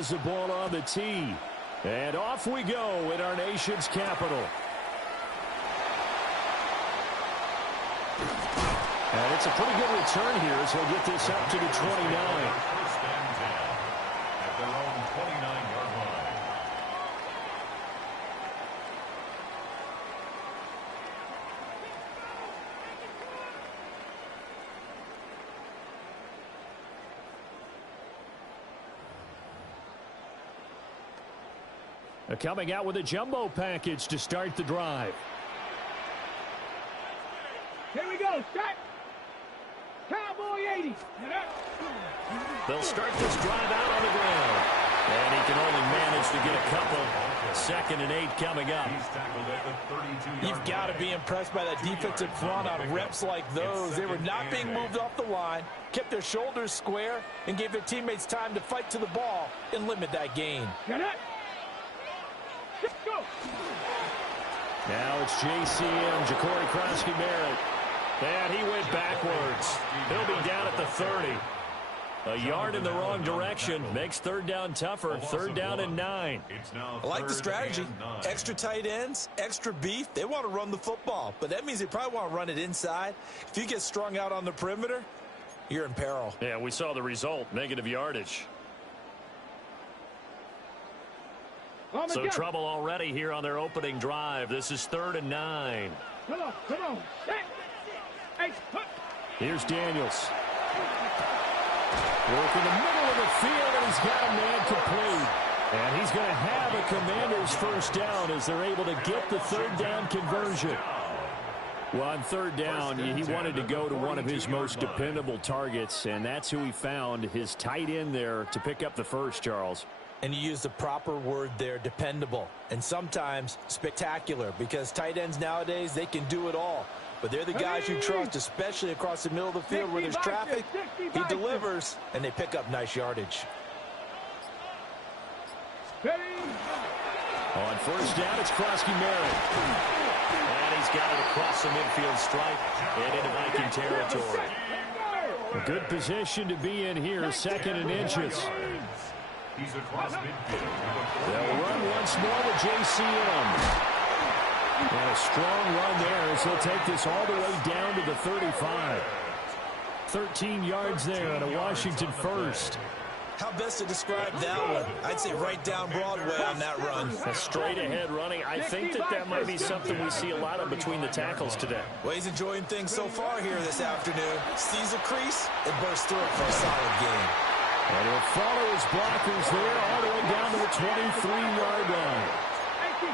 has the ball on the tee. And off we go in our nation's capital. And it's a pretty good return here as he'll get this up to the 29. First and 10 at their own 29-yard line. Coming out with a jumbo package to start the drive. Here we go. Start. Cowboy 80. They'll start this drive out on the ground. And he can only manage to get a couple. 2nd and 8 coming up. He's tackled at the 32-yard line. You've got to be impressed by that defensive front on reps like those. They were not being moved off the line, kept their shoulders square, and gave their teammates time to fight to the ball and limit that gain. Get it. Let's go. Now it's JCM, Ja'Cory Krosky-Merritt. And he went backwards. He'll be down at the 30. A yard in the wrong direction makes 3rd down tougher. 3rd down and 9. I like the strategy. Extra tight ends, extra beef. They want to run the football, but that means they probably want to run it inside. If you get strung out on the perimeter, you're in peril. Yeah, we saw the result, negative yardage. So trouble already here on their opening drive. This is 3rd and 9. Come on, come on. Hey, here's Daniels. Working the middle of the field, and he's got a man complete. And he's going to have a Commanders first down as they're able to get the 3rd down conversion. Well, on 3rd down, he wanted to go to one of his most dependable targets, and that's who he found, his tight end there, to pick up the first, Charles. And you use the proper word there, dependable, and sometimes spectacular, because tight ends nowadays, they can do it all. But they're the guys you trust, especially across the middle of the field where there's traffic. He delivers, and they pick up nice yardage. On 1st down, it's Krosky-Merritt. And he's got it across the midfield stripe and into Viking territory. A good position to be in here, 2nd and inches. He's across midfield. They'll run once more with JCM. And a strong run there as he'll take this all the way down to the 35. 13 yards there and a Washington first. How best to describe that one? I'd say right down Broadway on that run. A straight ahead running. I think that might be something we see a lot of between the tackles today. Well, he's enjoying things so far here this afternoon. Sees a crease and bursts through it for a solid gain. And he'll follow his blockers there all the way down to the 23-yard line.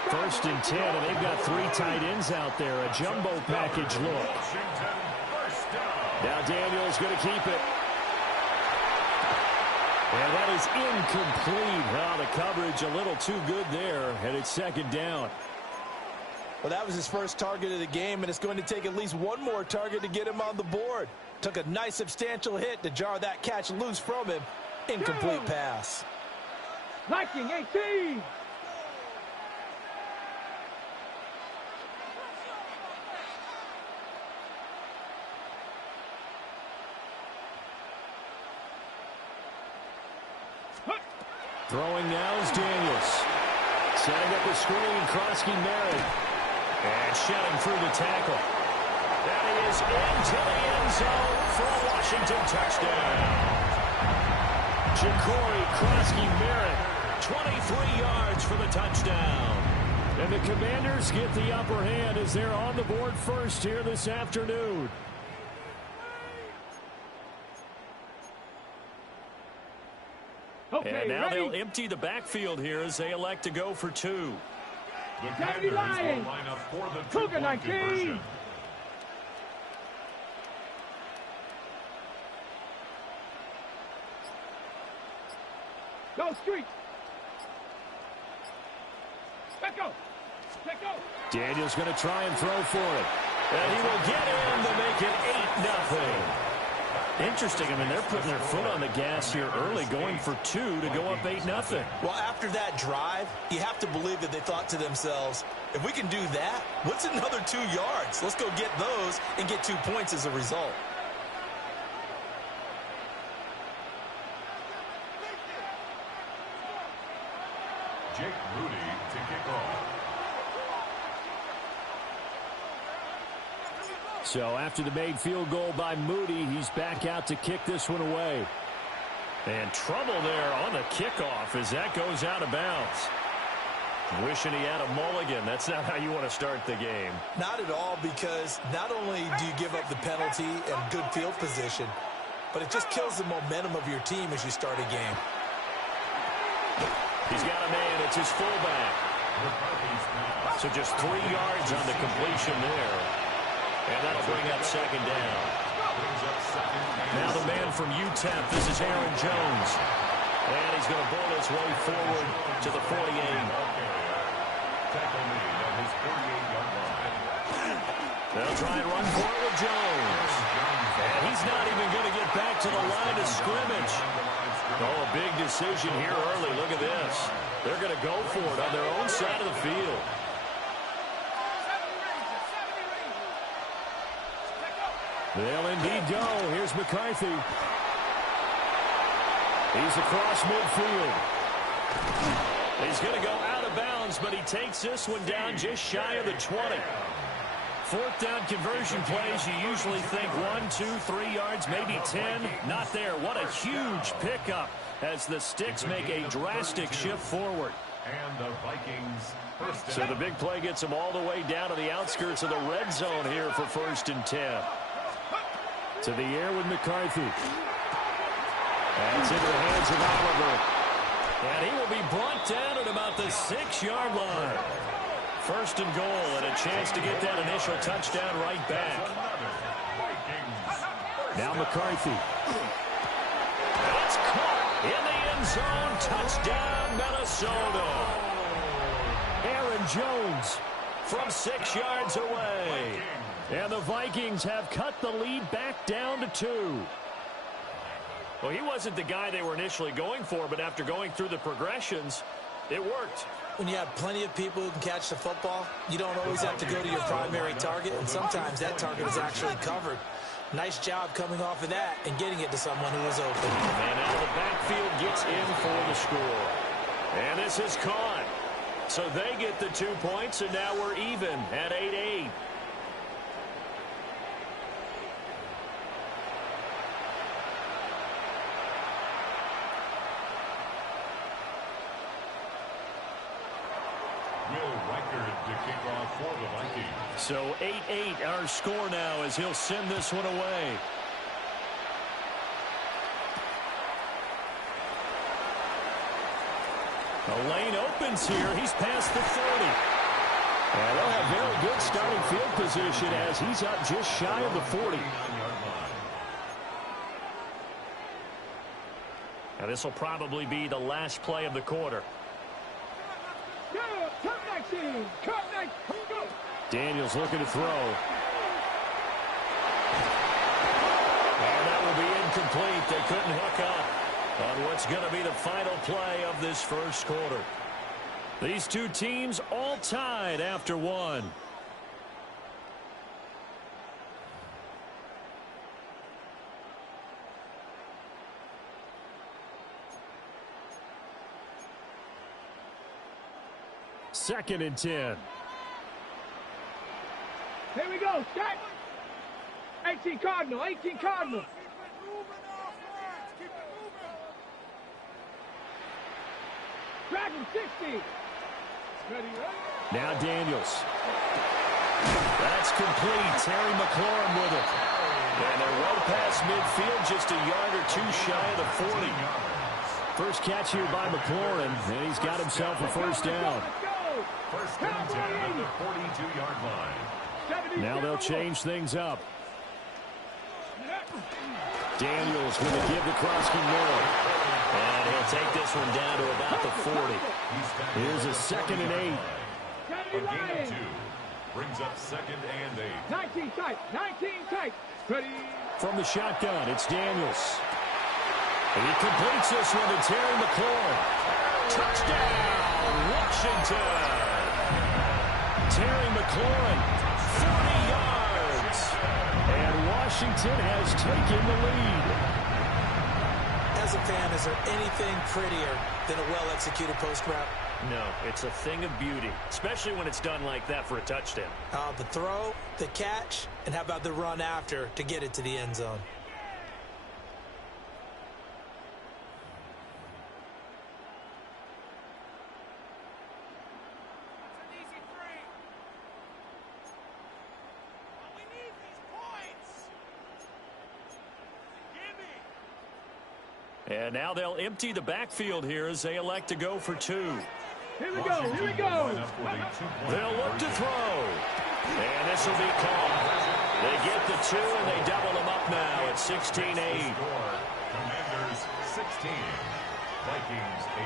1st and 10, and they've got 3 tight ends out there. A jumbo package look. Now Daniel's going to keep it. And that is incomplete. Well, the coverage a little too good there, and it's 2nd down. Well, that was his first target of the game, and it's going to take at least one more target to get him on the board. Took a nice substantial hit to jar that catch loose from him. Incomplete pass. Viking 18. Throwing now is Daniels. Setting up a screen, Krosky-Merritt. And shedding through the tackle. That is into the end zone for a Washington touchdown. Ja'Cory Krosky-Merritt, 23 yards for the touchdown. And the Commanders get the upper hand as they're on the board first here this afternoon. Okay, and now ready? they'll empty the backfield here as they elect to go for 2. The Commanders will line up for the Cougar 19. conversion. Go street. Let go. Let go. Daniel's going to try and throw for it. And he will get in to make it 8-0. Interesting. I mean, they're putting their foot on the gas here early, going for 2 to go up 8-0. Well, after that drive, you have to believe that they thought to themselves, if we can do that, what's another 2 yards? Let's go get those and get 2 points as a result. Jake Moody to kick off. So after the made field goal by Moody, he's back out to kick this one away. And trouble there on the kickoff as that goes out of bounds. Wishing he had a mulligan. That's not how you want to start the game. Not at all, because not only do you give up the penalty and good field position, but it just kills the momentum of your team as you start a game. He's got a man. It's his fullback. So just 3 yards on the completion there. And that'll bring up second down. Now the man from UTEP. This is Aaron Jones. And he's going to bowl his way forward to the 48. They'll try and run for it with Jones. And he's not even going to get back to the line of scrimmage. Oh, a big decision here early. Look at this. They're going to go for it on their own side of the field. They'll indeed go. Here's McCarthy. He's across midfield. He's going to go out of bounds, but he takes this one down just shy of the 20. Fourth down conversion plays, you usually think 1, 2, 3 yards, maybe 10. Not there. What a huge pickup as the Sticks make a drastic shift forward. And the Vikings first So the big play gets them all the way down to the outskirts of the red zone here for 1st and 10. To the air with McCarthy. That's into the hands of Oliver. And he will be brought down at about the 6-yard line. 1st and goal, and a chance to get that initial touchdown right back. Now McCarthy. It's caught in the end zone. Touchdown, Minnesota. Aaron Jones from 6 yards away. And the Vikings have cut the lead back down to 2. Well, he wasn't the guy they were initially going for, but after going through the progressions, it worked. When you have plenty of people who can catch the football, you don't always have to go to your primary target, and sometimes that target is actually covered. Nice job coming off of that and getting it to someone who is open. And now the backfield gets in for the score. And this is caught. So they get the 2 points, and now we're even at 8-8. For the Vikings. So 8-8 our score now as he'll send this one away. The lane opens here. He's past the 30. And they'll have very good starting field position as he's up just shy of the 40. Now this will probably be the last play of the quarter. Daniels looking to throw. And that will be incomplete. They couldn't hook up on what's going to be the final play of this first quarter. These two teams all tied after one. Second and 10. Here we go, set. 18 Cardinal, 18 Cardinal. Dragon 60. Ready, Now Daniels. That's complete. Terry McLaurin with it. And they're well past midfield, just a yard or two shy of the 40. First catch here by McLaurin, and he's got himself a first down. First and 10 at the 42-yard line. Now they'll change things up. Daniels with a give to Krosky Moore. And he'll take this one down to about the 40. Here's a 2nd and 8. A gain of 2 brings up 2nd and 8. 19 tight, 19 tight. Ready. From the shotgun, it's Daniels. He completes this one to Terry McLaurin. Touchdown, Washington. Terry McLaurin, 40 yards. And Washington has taken the lead. As a fan, is there anything prettier than a well-executed post route? No, it's a thing of beauty, especially when it's done like that for a touchdown. The throw, the catch, and how about the run after to get it to the end zone? And now they'll empty the backfield here as they elect to go for 2. Here we go, here we go. They'll look to throw. And this will be called. They get the 2, and they double them up now at 16-8. Commanders 16, Vikings 8.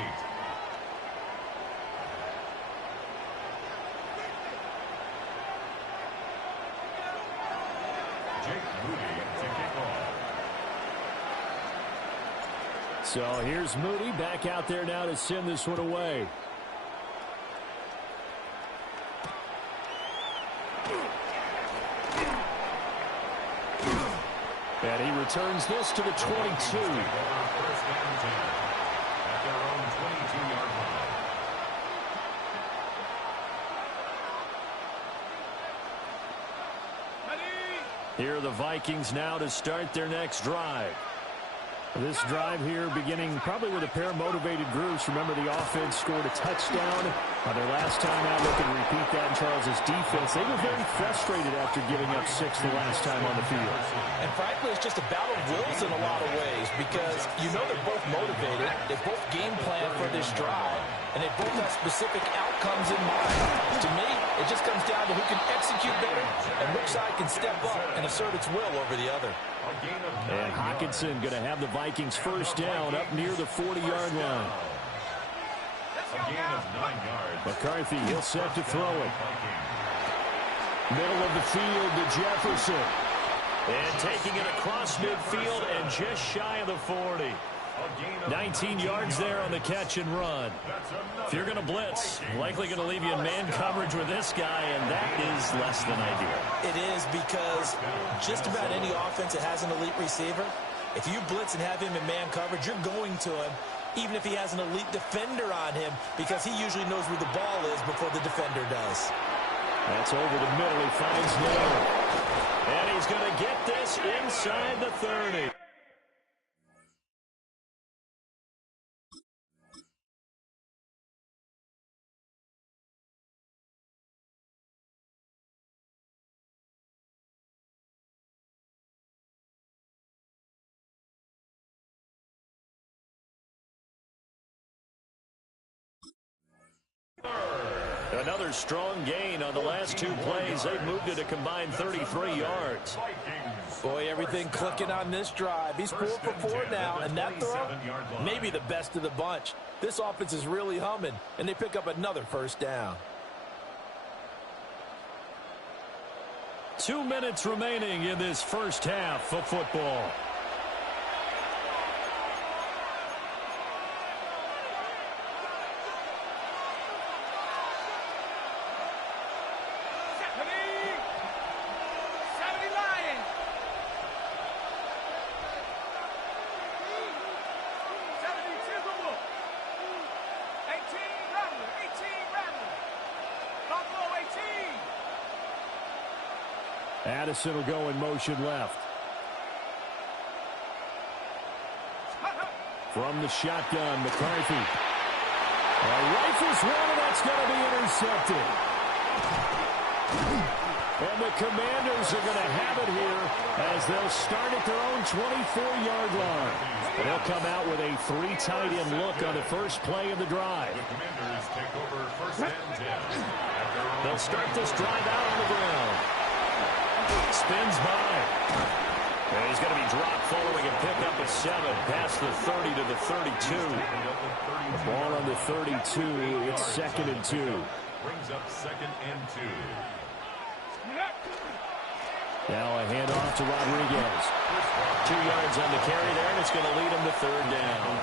Jake Moody to kick off. So here's Moody back out there now to send this one away. And he returns this to the 22. First and 10 at their own 22-yard line. Here are the Vikings now to start their next drive. This drive here beginning probably with a pair of motivated groups. Remember, the offense scored a touchdown their last time out. Looking to repeat that in Charles's defense. They were very frustrated after giving up 6 the last time on the field. And frankly, it's just a battle of wills in a lot of ways because you know they're both motivated. They both game plan for this drive, and they both have specific outcomes in mind. To me, it just comes down to who can execute better and which side can step up and assert its will over the other. And Hockenson going to have the Vikings first down up near the 40-yard line. A gain of 9 yards. McCarthy, he'll set to throw it. Middle of the field to Jefferson. And taking it across midfield and just shy of the 40. 19 yards there on the catch and run. If you're going to blitz, likely going to leave you in man coverage with this guy, and that is less than ideal. It is because just about any offense that has an elite receiver, if you blitz and have him in man coverage, you're going to him, even if he has an elite defender on him, because he usually knows where the ball is before the defender does. That's over the middle. He finds Miller. And he's going to get this inside the 30. Another strong gain on the last 2 plays. They've moved it a combined 33 yards. Boy, everything clicking on this drive. He's 4 for 4 now, and that throw, maybe the best of the bunch. This offense is really humming, and they pick up another first down. 2 minutes remaining in this first half of football. Addison will go in motion left. From the shotgun, McCarthy. Rifles one, and that's going to be intercepted. And the Commanders are going to have it here as they'll start at their own 24-yard line. And they'll come out with a 3 tight end look on the first play of the drive. The Commanders take over first and 10. They'll start this drive out on the ground. Spins by. And he's going to be dropped following a pickup of 7 past the 30 to the 32. The ball on the 32. It's 2nd and 2. Brings up 2nd and 2. Now a handoff to Rodriguez. 2 yards on the carry there, and it's going to lead him to 3rd down.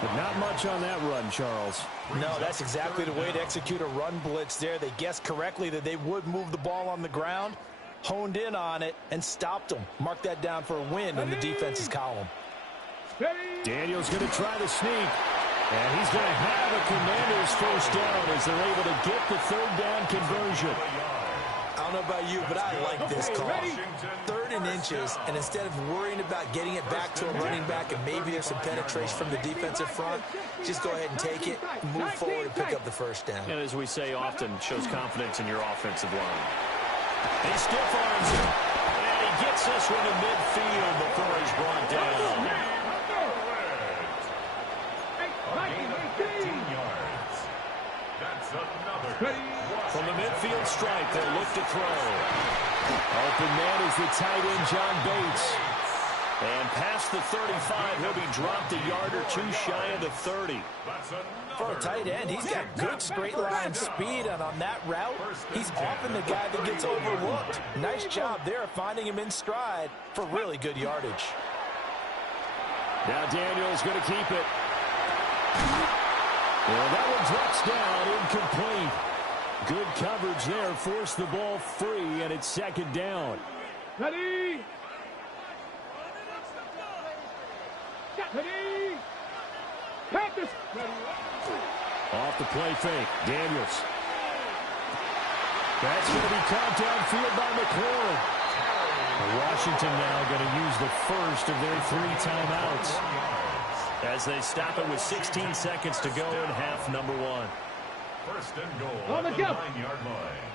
But not much on that run, Charles. No, that's exactly the way to execute a run blitz there. They guessed correctly that they would move the ball on the ground, honed in on it, and stopped them. Mark that down for a win in the defense's column. Daniel's going to try to sneak. And he's going to have a Commanders first down as they're able to get the third down conversion. I don't know about you, but I like this call. 3rd and inches, and instead of worrying about getting it back to a running back and maybe there's some penetration from the defensive front, just go ahead and take it, move forward, and pick up the first down. And as we say often, shows confidence in your offensive line. He stiff arms it, and he gets this one to midfield before he's brought down. From the midfield stripe, they'll look to throw. Open man is the tight end, John Bates. And past the 35, he'll be dropped a yard or two shy of the 30. For a tight end, he's got good straight line speed, and on that route, he's often the guy that gets overlooked. Nice job there finding him in stride for really good yardage. Now Daniel's going to keep it. Well, that one drops down, incomplete. Good coverage there, forced the ball free, and it's 2nd down. Ready? Ready? Panthers. Off the play fake, Daniels. That's going to be caught downfield by McLaurin. Washington now going to use the first of their 3 timeouts as they stop it with 16 seconds to go in half number 1. First and goal On the at go. 9-yard line.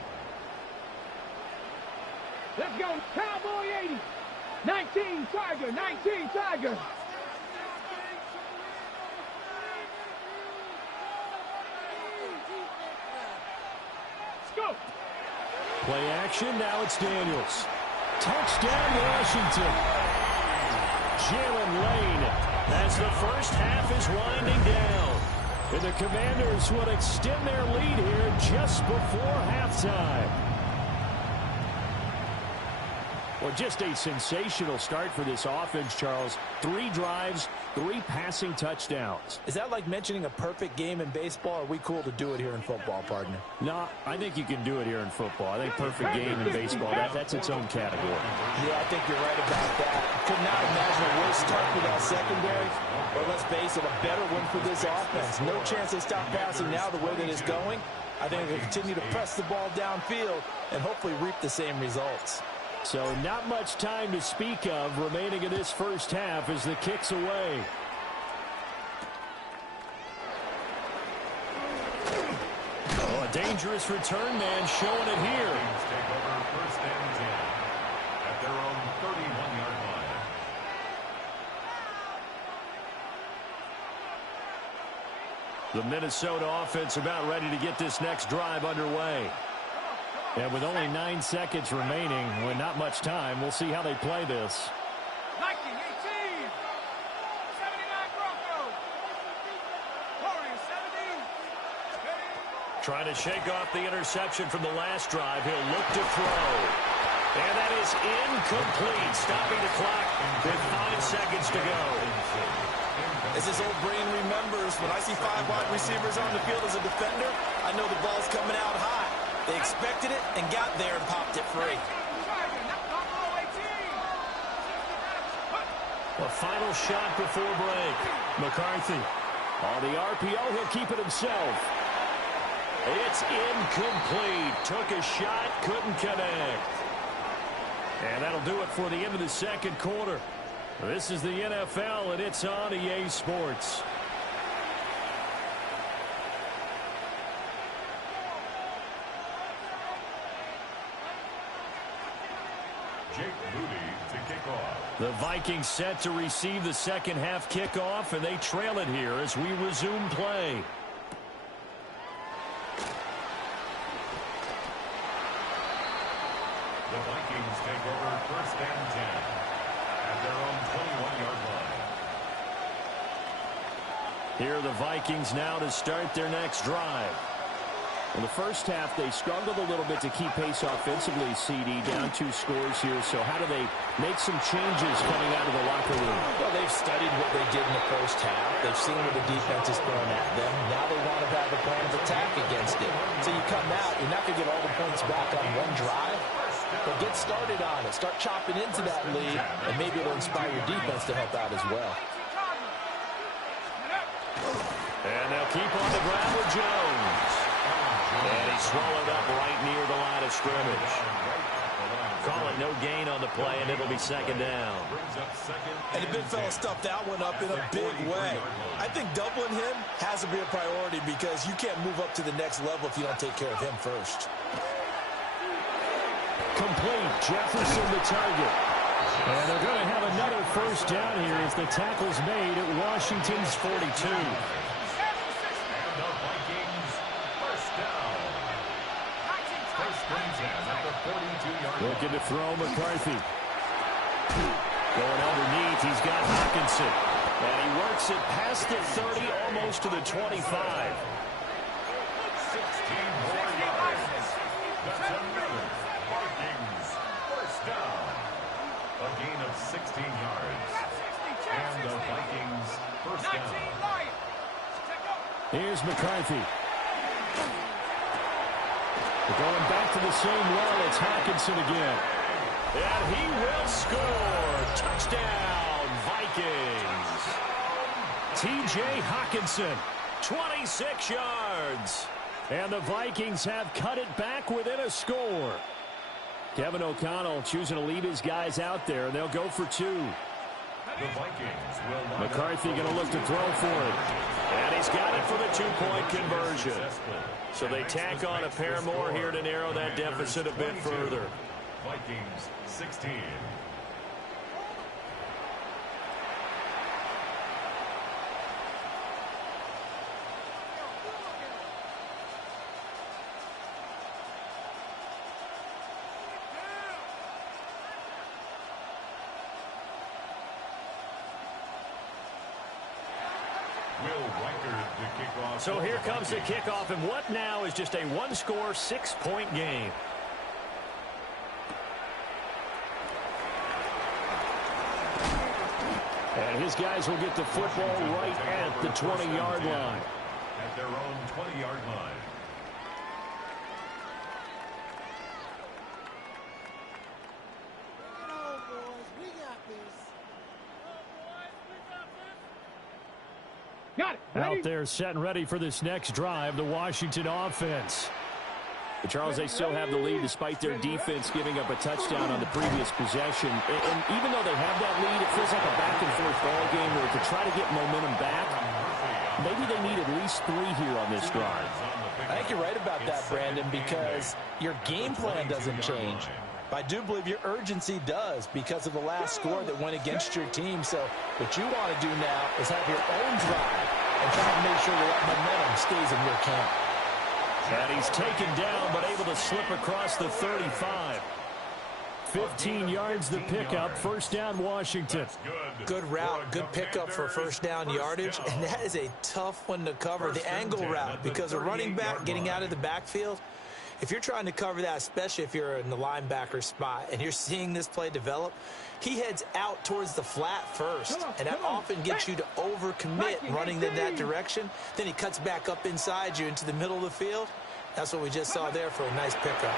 Let's go. Cowboy 80. 19 Tiger. 19 Tiger. Let's go. Play action. Now it's Daniels. Touchdown, Washington. Jalen Lane as the first half is winding down. And the Commanders would extend their lead here just before halftime. Well, just a sensational start for this offense, Charles. 3 drives, 3 passing touchdowns. Is that like mentioning a perfect game in baseball? Or are we cool to do it here in football, partner? No, I think you can do it here in football. I think perfect game in baseball, that's its own category. Yeah, I think you're right about that. Could not imagine a worse start for that secondary. But let's face it, a better one for this offense. No chance they stop passing now the way that it's going. I think they'll continue to press the ball downfield and hopefully reap the same results. So not much time to speak of remaining in this first half as the kick's away. Oh, a dangerous return man showing it here. Take over first and 10 at their own 31-yard line. The Minnesota offense about ready to get this next drive underway. And with only 9 seconds remaining, with not much time, we'll see how they play this. 19, 18. 79 Broncos. Warriors 17. Trying to shake off the interception from the last drive. He'll look to throw. And that is incomplete. Stopping the clock with 5 seconds to go. As his old brain remembers, when I see 5 wide receivers on the field as a defender, I know the ball's coming out high. They expected it and got there and popped it free. A final shot before break. McCarthy on the RPO. He'll keep it himself. It's incomplete. Took a shot, couldn't connect. And that'll do it for the end of the second quarter. This is the NFL, and it's on EA Sports. Jake Moody to kick off. The Vikings set to receive the second half kickoff, and they trail it here as we resume play. The Vikings take over first and 10 at their own 21-yard line. Here are the Vikings now to start their next drive. In the first half, they struggled a little bit to keep pace offensively, CD, down 2 scores here. So how do they make some changes coming out of the locker room? Well, they've studied what they did in the first half. They've seen what the defense is throwing at them. Now they want to have a plan of attack against it. So you come out, you're not going to get all the points back on one drive, but get started on it. Start chopping into that lead, and maybe it'll inspire your defense to help out as well. And they'll keep on the ground with Jones. And he's swallowed up right near the line of scrimmage. Call it no gain on the play, and it'll be second down. And the big fella stuffed that one up in a big way. I think doubling him has to be a priority because you can't move up to the next level if you don't take care of him first. Complete. Jefferson the target. And they're going to have another first down here as the tackle's made at Washington's 42. Looking to throw McCarthy. Going underneath, he's got Hockenson. And he works it past the 30, almost to the 25. 16 more yards. That's another Vikings first down. A gain of 16 yards. And the Vikings first down. Here's McCarthy. Going back to the same well, it's Hockenson again. And he will score. Touchdown, Vikings. T.J. Hockenson, 26 yards. And the Vikings have cut it back within a score. Kevin O'Connell choosing to leave his guys out there, and they'll go for two. The Vikings will McCarthy going to look to throw for it. And he's got it for the two-point conversion. So they tack on a pair more here to narrow that deficit a bit further. Vikings 16. So here comes the kickoff, and what now is just a one-score, 6-point game. And his guys will get the football right at the 20-yard line. At their own 20-yard line. Out there set and ready for this next drive, the Washington offense. But Charles, they still have the lead despite their defense giving up a touchdown on the previous possession. And even though they have that lead, it feels like a back-and-forth ball game where to try to get momentum back, maybe they need at least 3 here on this drive. I think you're right about that, Brandon, because your game plan doesn't change. But I do believe your urgency does because of the last score that went against your team. So what you want to do now is have your own drive and try to make sure that momentum stays in your camp. And he's taken down, but able to slip across the 35. 15 yards the pickup. First down, Washington. Good route, good pickup for first down yardage, and that is a tough one to cover, the angle route, because a running back getting out of the backfield, if you're trying to cover that, especially if you're in the linebacker spot and you're seeing this play develop, he heads out towards the flat first, and that often gets you to overcommit running in that direction. Then he cuts back up inside you into the middle of the field. That's what we just saw there for a nice pickup.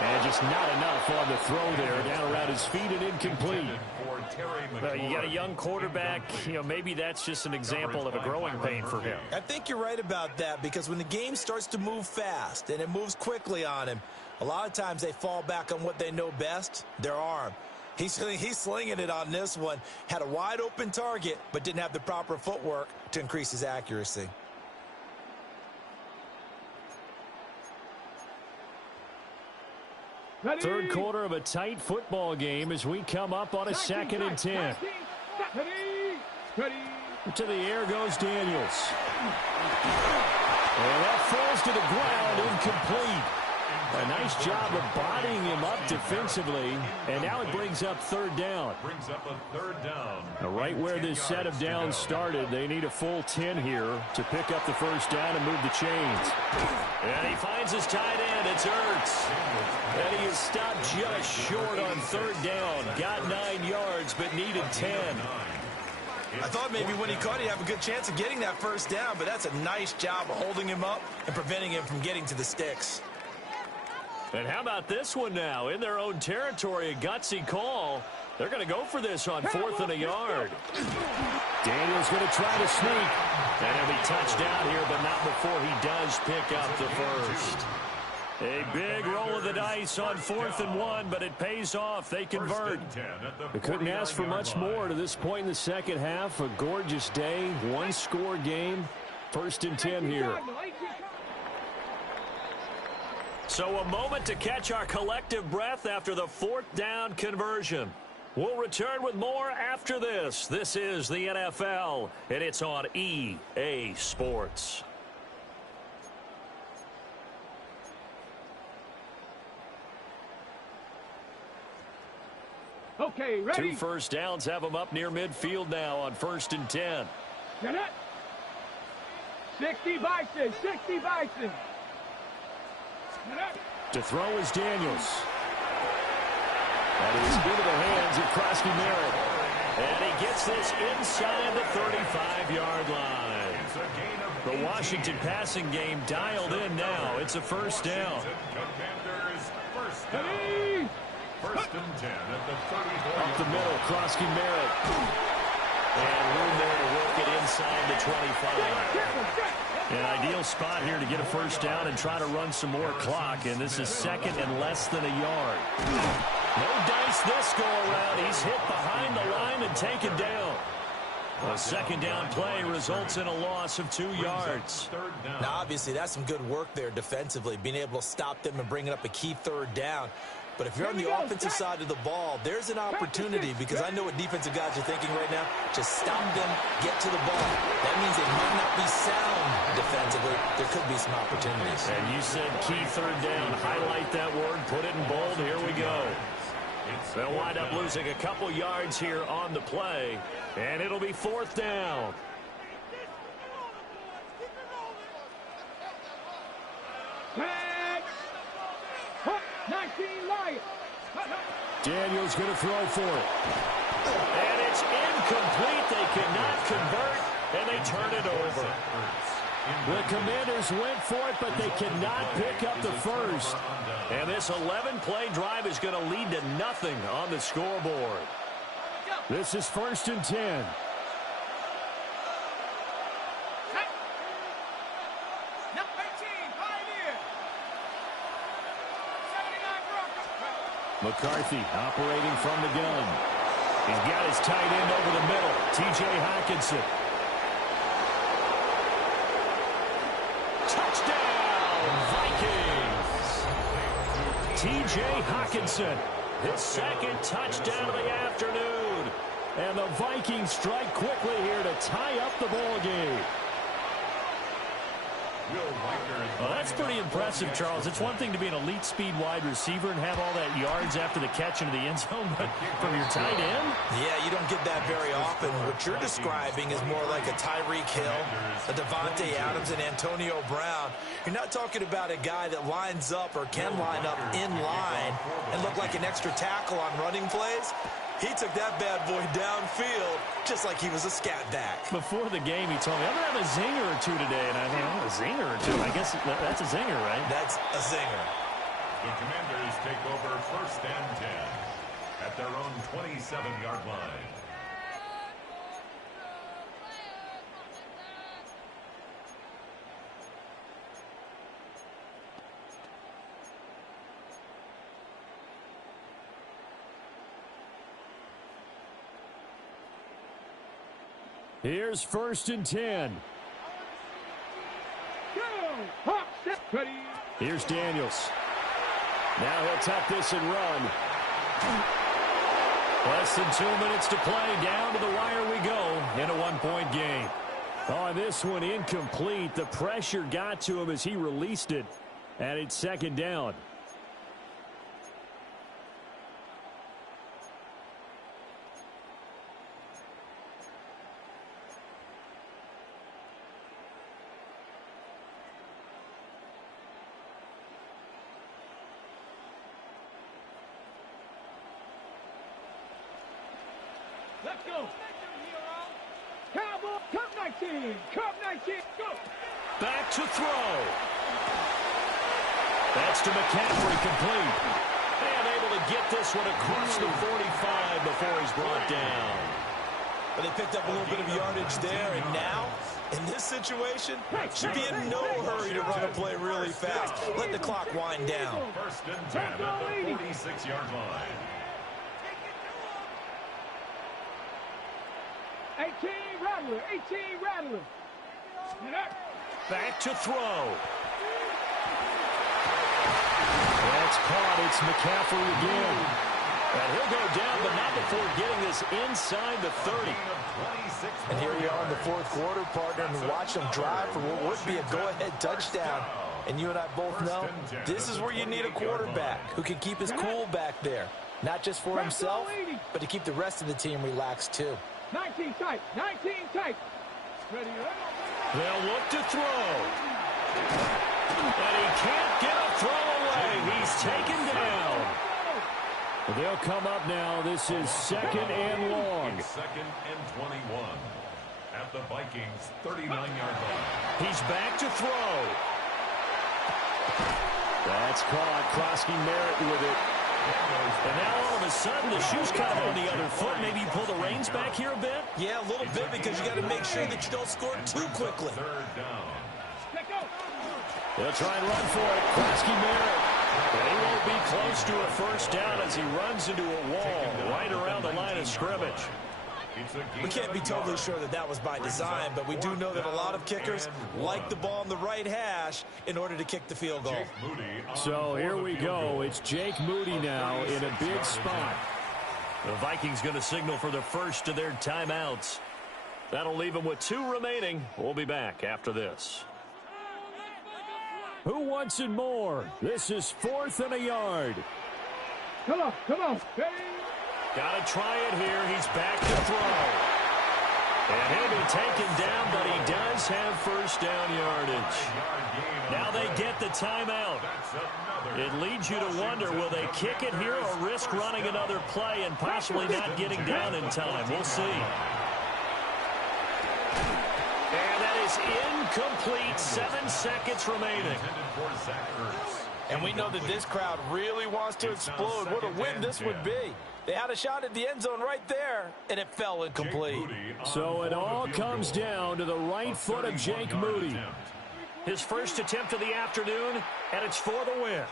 And just not enough on the throw there. Down around his feet and incomplete. You got a young quarterback. Maybe that's just an example of a growing pain for him. I think you're right about that, because when the game starts to move fast and it moves quickly on him, a lot of times they fall back on what they know best, their arm. He's slinging it on this one. Had a wide open target, but didn't have the proper footwork to increase his accuracy. Third quarter of a tight football game as we come up on a 2nd and 10. To the air goes Daniels. And that falls to the ground, incomplete. A nice job of bodying him up defensively, and now it brings up 3rd down. Brings up a 3rd down. Now, right where this set of downs started, they need a full 10 here to pick up the first down and move the chains. And he finds his tight end. It's Ertz. And he is stopped just short on 3rd down. Got 9 yards, but needed 10. I thought maybe when he caught, he'd have a good chance of getting that first down, but that's a nice job of holding him up and preventing him from getting to the sticks. And how about this one now? In their own territory, a gutsy call. They're going to go for this on 4th and a yard. Daniels going to try to sneak. And he'll be touched down here, but not before he does pick up the first. A big roll of the dice on 4th and 1, but it pays off. They convert. They couldn't ask for much more to this point in the second half. A gorgeous day, one-score game. 1st and 10 here. So a moment to catch our collective breath after the 4th down conversion. We'll return with more after this. This is the NFL, and it's on EA Sports. Okay, ready? 2 first downs have them up near midfield now on 1st and 10. Get it. 60 Bison, 60 Bison. To throw is Daniels. That is into the hands of Krosky Merritt. And he gets this inside the 35-yard line. The Washington passing game dialed in now. It's a first down. First and 10 at the 34. Up the middle, Krosky Merritt. And room there to work it inside the 25. An ideal spot here to get a first down and try to run some more clock. And this is 2nd and less than a yard. No dice this go-around. He's hit behind the line and taken down. A 2nd down play results in a loss of 2 yards. Now, obviously, that's some good work there defensively, being able to stop them and bringing up a key 3rd down. But if you're on the offensive side of the ball, there's an opportunity, because I know what defensive guys are thinking right now. Just stop them, get to the ball. That means they might not be sound defensively. There could be some opportunities. And you said key 3rd down. Highlight that word. Put it in bold. Here we go. They'll wind up losing a couple yards here on the play, and it'll be 4th down. Daniels going to throw for it. And it's incomplete. They cannot convert, and they turn it over. The Commanders went for it, but they cannot pick up the first. And this 11-play drive is going to lead to nothing on the scoreboard. This is 1st and 10. McCarthy operating from the gun. He's got his tight end over the middle, T.J. Hockenson. Touchdown, Vikings! T.J. Hockenson, his 2nd touchdown of the afternoon. And the Vikings strike quickly here to tie up the ball game. Well, that's pretty impressive, Charles. It's one thing to be an elite speed wide receiver and have all that yards after the catch into the end zone, but from your tight end? Yeah, you don't get that very often. What you're describing is more like a Tyreek Hill, a Devontae Adams, and Antonio Brown. You're not talking about a guy that lines up or can line up in line and look like an extra tackle on running plays. He took that bad boy downfield just like he was a scat back. Before the game, he told me, I'm going to have a zinger or two today. And I thought, a zinger or two? I guess that's a zinger, right? That's a zinger. The Commanders take over 1st and 10 at their own 27-yard line. Here's 1st and 10. Here's Daniels. Now he'll tuck this and run. Less than 2 minutes to play. Down to the wire we go in a 1-point game. On this one, incomplete. The pressure got to him as he released it. And it's 2nd down. Let's go. Cowboy, Cup 19. Cup 19. Go. Back to throw. That's to McCaffrey, complete. And able to get this one across the 45 before he's brought down. But they picked up a little bit of yardage there, and now, in this situation, should be in no hurry to run a play really fast. Let the clock wind down. First and 10 at the 46-yard line. 18 Rattler, 18 Rattler. Back to throw. That's caught. It's McCaffrey again. And he'll go down, but not before getting this inside the 30. And here we are in the fourth quarter, partner, and watch them drive for what would be a go-ahead touchdown. And you and I both know this is where you need a quarterback who can keep his cool back there. Not just for himself, but to keep the rest of the team relaxed too. 19 tight, 19 tight. Ready, they'll look to throw. And he can't get a throw away. He's taken down. They'll come up now. This is second and long. Second and 21 at the Vikings 39-yard line. He's back to throw. That's caught. Krosky Merritt with it. And now all of a sudden the shoe's kind of on the other foot. Maybe you pull the reins back here a bit? Yeah, a little bit, because you got to make sure that you don't score too quickly. Third down. They'll try and run for it. Krosky Merritt. And he won't be close to a first down as he runs into a wall right around the line of scrimmage. We can't be totally sure that that was by design, but we do know that a lot of kickers like the ball on the right hash in order to kick the field goal. So here we go. It's Jake Moody now in a big spot. The Vikings going to signal for the first of their timeouts. That'll leave them with 2 remaining. We'll be back after this. Who wants it more? This is 4th and a yard. Come on, come on. Got to try it here. He's back to throw. And he'll be taken down, but he does have first down yardage. Now they get the timeout. It leads you to wonder, will they kick it here or risk running another play and possibly not getting down in time? We'll see. And that is incomplete. 7 seconds remaining. And we know that this crowd really wants to explode. What a win this would be. They had a shot at the end zone right there, and it fell incomplete. So it all comes down to the right foot of Jake Moody. His first attempt of the afternoon, and it's for the win.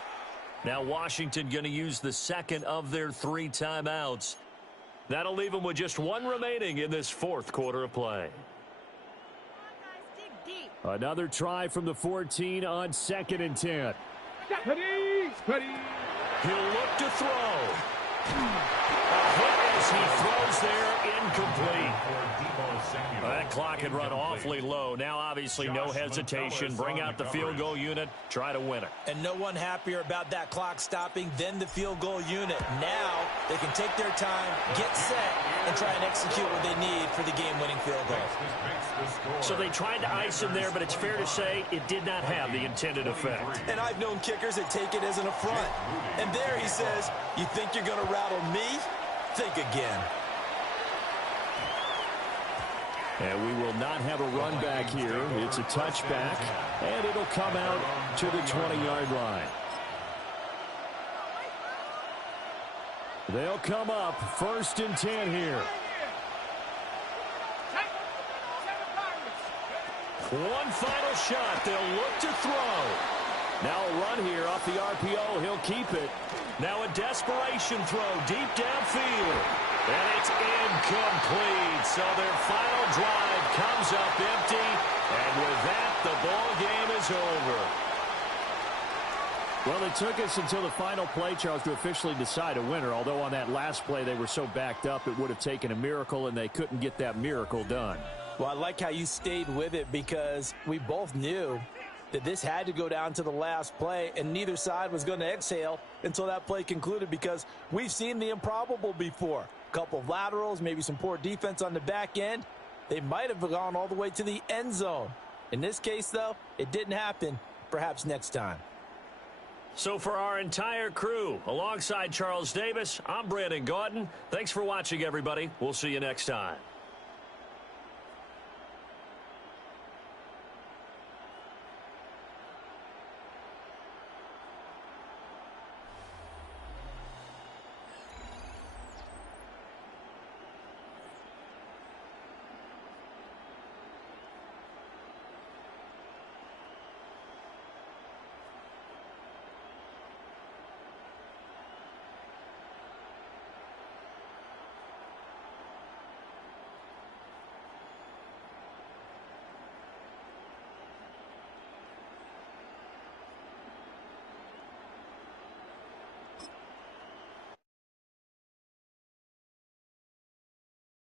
Now Washington going to use the second of their 3 timeouts. That'll leave them with just 1 remaining in this 4th quarter of play. Another try from the 14 on 2nd and 10. Ready, ready. He'll look to throw. A hit as he throws there, incomplete. That clock had run awfully low. Now, obviously, no hesitation. Bring out the field goal unit. Try to win it. And no one happier about that clock stopping than the field goal unit. Now, they can take their time, get set, and try and execute what they need for the game-winning field goal. So they tried to ice him there, but it's fair to say it did not have the intended effect. And I've known kickers that take it as an affront. And there he says, you think you're going to rattle me? Think again. And we will not have a run back here. It's a touchback, and it'll come out to the 20-yard line. They'll come up 1st and 10 here. One final shot. They'll look to throw. Now a run here off the RPO. He'll keep it. Now a desperation throw deep downfield. And it's incomplete. So their final drive comes up empty. And with that, the ball game is over. Well, it took us until the final play, Charles, to officially decide a winner. Although on that last play they were so backed up, it would have taken a miracle, and they couldn't get that miracle done. Well, I like how you stayed with it, because we both knew that this had to go down to the last play, and neither side was going to exhale until that play concluded, because we've seen the improbable before. A couple of laterals, maybe some poor defense on the back end. They might have gone all the way to the end zone. In this case, though, it didn't happen. Perhaps next time. So for our entire crew, alongside Charles Davis, I'm Brandon Gaudin. Thanks for watching, everybody. We'll see you next time.